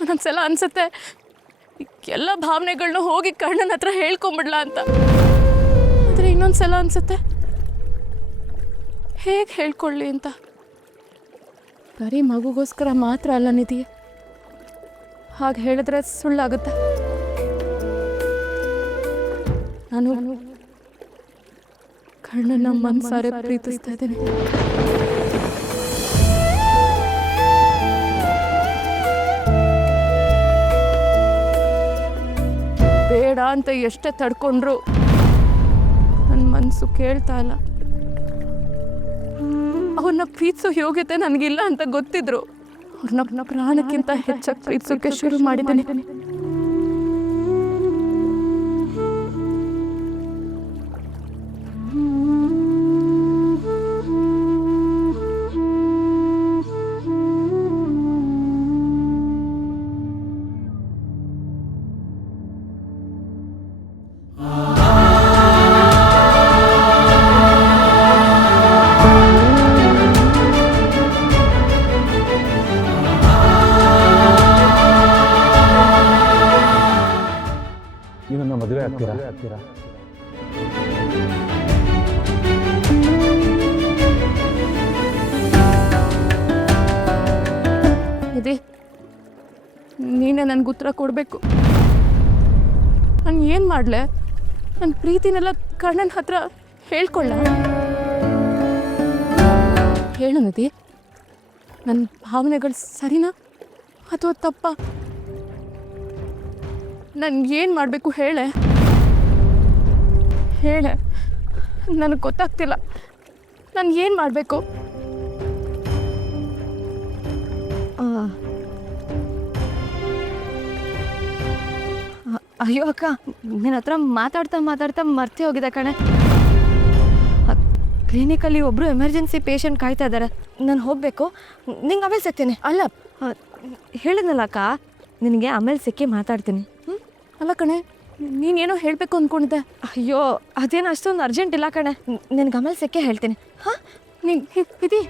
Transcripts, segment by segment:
ಒಂದೊಂದ್ಸಲ ಅನ್ಸುತ್ತೆ ಎಲ್ಲ ಭಾವನೆಗಳನ್ನ ಹೋಗಿ ಕಣ್ಣನ ಹತ್ರ ಹೇಳ್ಕೊಂಬಿಡ್ಲ ಅಂತ. ಆದರೆ ಇನ್ನೊಂದ್ಸಲ ಅನ್ಸುತ್ತೆ ಹೇಗೆ ಹೇಳ್ಕೊಳ್ಳಿ ಅಂತ. ಬರೀ ಮಗುಗೋಸ್ಕರ ಮಾತ್ರ ಅಲ್ಲ ನಿಧಿ, ಹಾಗೆ ಹೇಳಿದ್ರೆ ಸುಳ್ಳಾಗುತ್ತೆ. ನಾನು ಕಣ್ಣನ್ನ ಮನ್ಸಾರೆ ಪ್ರೀತಿಸ್ತಾ ಇದ್ದೇನೆ. ಬೇಡ ಅಂತ ಎಷ್ಟೇ ತಡ್ಕೊಂಡ್ರು ನನ್ನ ಮನಸ್ಸು ಕೇಳ್ತಾ ಇಲ್ಲ. ಅವ್ರನ್ನ ಪ್ರೀತಿಸೋ ಯೋಗ್ಯತೆ ನನಗಿಲ್ಲ ಅಂತ ಗೊತ್ತಿದ್ರು ಅವ್ರನ್ನ ಪ್ರಾಣಕ್ಕಿಂತ ಹೆಚ್ಚಾಗಿ ಪ್ರೀತಿಸೋಕೆ ಶುರು ಮಾಡಿದ್ದೇನೆ. ನೀನನ್ನ ಮದುವೆ ಆಗ್ತೀರಾ? ಇದೆ ನೀನೇ ನನ್ಗೆ ಉತ್ತರ ಕೊಡಬೇಕು. ನಾನು ಏನು ಮಾಡಲೆ? ನನ್ನ ಪ್ರೀತಿನೆಲ್ಲ ಕಣ್ಣನ ಹತ್ರ ಹೇಳ್ಕೊಳ್ಳ? ಹೇಳು ನಿಧಿ, ನನ್ನ ಭಾವನೆಗಳು ಸರಿನಾ ಅಥವಾ ತಪ್ಪ? ಏನು ಮಾಡಬೇಕು ಹೇಳೆ ಹೇಳೆ, ನನಗೆ ಗೊತ್ತಾಗ್ತಿಲ್ಲ. ನಾನು ಏನು ಮಾಡಬೇಕು? ಅಯ್ಯೋ ಅಕ್ಕ, ನಿನ್ನ ಹತ್ರ ಮಾತಾಡ್ತಾ ಮರ್ತೇ ಹೋಗಿದೆ ಕಣೆ. ಕ್ಲಿನಿಕಲ್ಲಿ ಒಬ್ಬರು ಎಮರ್ಜೆನ್ಸಿ ಪೇಷಂಟ್ ಕಾಯ್ತಾ ಇದ್ದಾರೆ, ನಾನು ಹೋಗಬೇಕು. ನಿಂಗೆ ಆಮೇಲೆ ಸಿಗ್ತೀನಿ. ಅಲ್ಲ, ಹೇಳಿದ್ನಲ್ಲ ಅಕ್ಕ, ನಿನಗೆ ಆಮೇಲೆ ಸಿಕ್ಕಿ ಮಾತಾಡ್ತೀನಿ. ಅಲ್ಲ ಕಣೆ, ನೀನೇನೋ ಹೇಳಬೇಕು ಅಂದ್ಕೊಂಡಿದ್ದೆ. ಅಯ್ಯೋ, ಅದೇನು ಅಷ್ಟೊಂದು ಅರ್ಜೆಂಟ್ ಇಲ್ಲ ಕಣೆ, ನಿನಗೆ ಆಮೇಲೆ ಸಿಕ್ಕೇ ಹೇಳ್ತೀನಿ. ಹಾಂ, ನೀನು ಇದಿ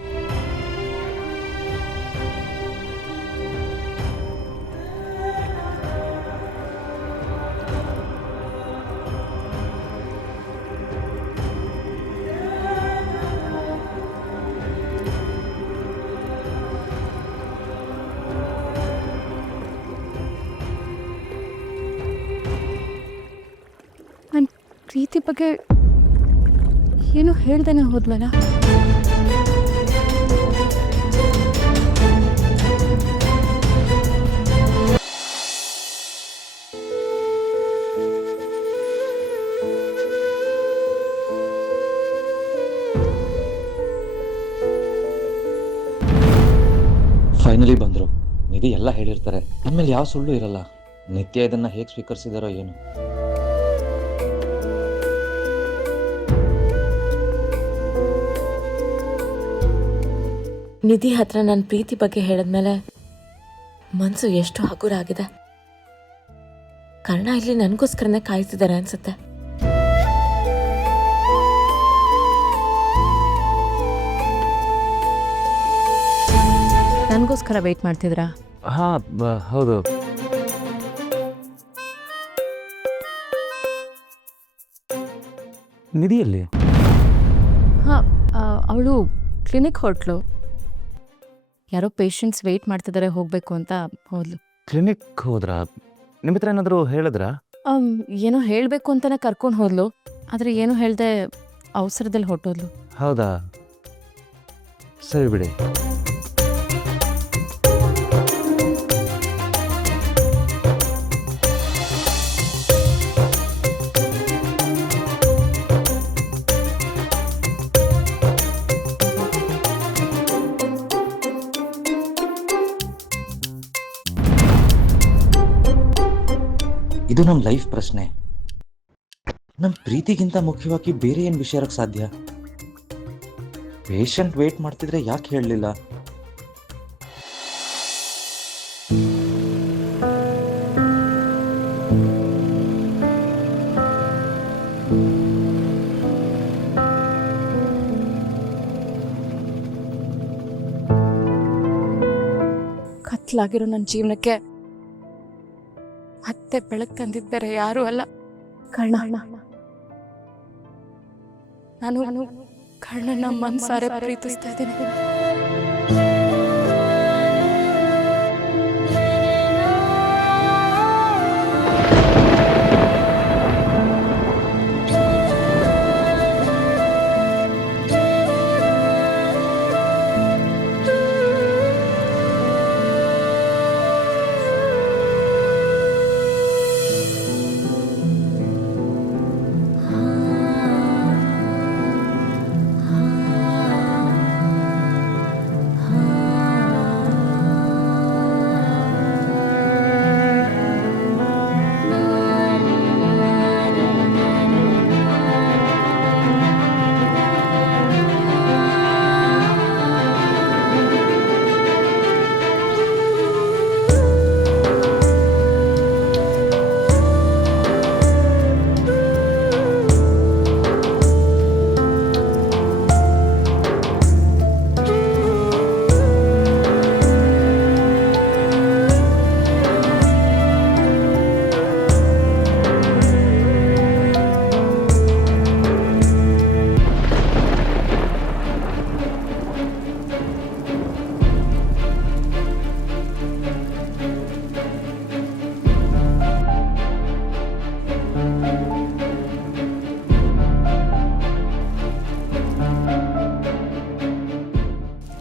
ನನ್ನ ಪ್ರೀತಿ ಬಗ್ಗೆ ಏನು ಹೇಳ್ದೇನೆ ಹೋದ್ಲಲ್ಲ. ಫೈನಲಿ ಬಂದರು. ನಿಧಿ ಎಲ್ಲ ಹೇಳಿರ್ತಾರೆ, ಅಂದಮೇಲೆ ಯಾವ ಸುಳ್ಳು ಇರಲ್ಲ. ನಿತ್ಯ ಇದನ್ನ ಹೇಗೆ ಸ್ವೀಕರಿಸಿದಾರೋ ಏನು. ನಿಧಿ ಹತ್ರ ನನ್ನ ಪ್ರೀತಿ ಬಗ್ಗೆ ಹೇಳಿದ್ಮೇಲೆ ಮನಸ್ಸು ಎಷ್ಟು ಹಗುರ ಆಗಿದೆ. ಕರ್ಣ ಇಲ್ಲಿ ನನಗೋಸ್ಕರನೇ ಕಾಯ್ತಿದ್ದಾರೆ ಅನ್ಸುತ್ತೆ. ನನಗೋಸ್ಕರ ವೆಯ್ಟ್ ಮಾಡ್ತಿದ್ರಾ? ಹಾಂ, ಹೌದು. ನಿಧಿಯಲ್ಲಿ? ಹಾಂ, ಅವಳು ಕ್ಲಿನಿಕ್ ಹೊರಟ್ಲು. ಯಾರೋ ಪೇಷಂಟ್ಸ್ ವೆಯ್ಟ್ ಮಾಡ್ತಿದ್ದಾರೆ, ಹೋಗಬೇಕು ಅಂತ ಹೋದ್ಲು. ಕ್ಲಿನಿಕ್ ಹೋದ್ರಾ? ನಿಮ್ಮ ಹತ್ರ ಏನಾದರೂ ಹೇಳಿದ್ರಾ? ಏನೋ ಹೇಳಬೇಕು ಅಂತಲೇ ಕರ್ಕೊಂಡು ಹೋದ್ಲು, ಆದರೆ ಏನೂ ಹೇಳ್ದೆ ಅವಸರದಲ್ಲಿ ಹೊರಟೋದ್ಲು. ಹೌದಾ, ಸರಿ ಬಿಡಿ. ಇದು ನಮ್ಮ ಲೈಫ್ ಪ್ರಶ್ನೆ. ನಮ್ಮ ಪ್ರೀತಿಗಿಂತ ಮುಖ್ಯವಾಗಿ ಬೇರೆ ಏನು ವಿಷಯ ಇರಕ್ಕೆ ಸಾಧ್ಯ? ಪೇಷಂಟ್ ವೇಟ್ ಮಾಡ್ತಿದ್ರೆ ಯಾಕೆ ಹೇಳಲಿಲ್ಲ? ಕತ್ಲಾಗಿರೋ ನನ್ನ ಜೀವನಕ್ಕೆ ಮತ್ತೆ ಬೆಳಕು ತಂದಿದ್ದಾರೆ ಯಾರೂ ಅಲ್ಲ, ಕರ್ಣ. ನಾನು ಕರ್ಣನ ಮನ್ಸಾರೆ ಪ್ರೀತಿಸ್ತಾ ಇದ್ದೀನಿ.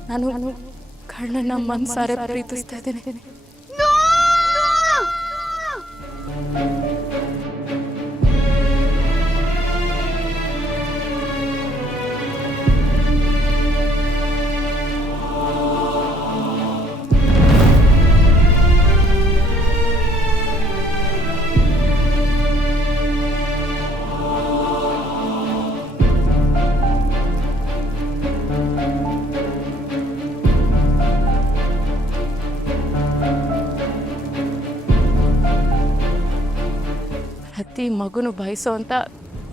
ನಾನು ಕರ್ಣನ ಮನ್ಸಾರೆ ಪ್ರೀತಿಸ್ತಾ ಇದ್ದೀನಿ. ಪ್ರತಿ ಮಗುನು ಬಯಸೋ ಅಂತ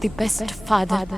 ದಿ ಬೆಸ್ಟ್ ಫಾದರ್.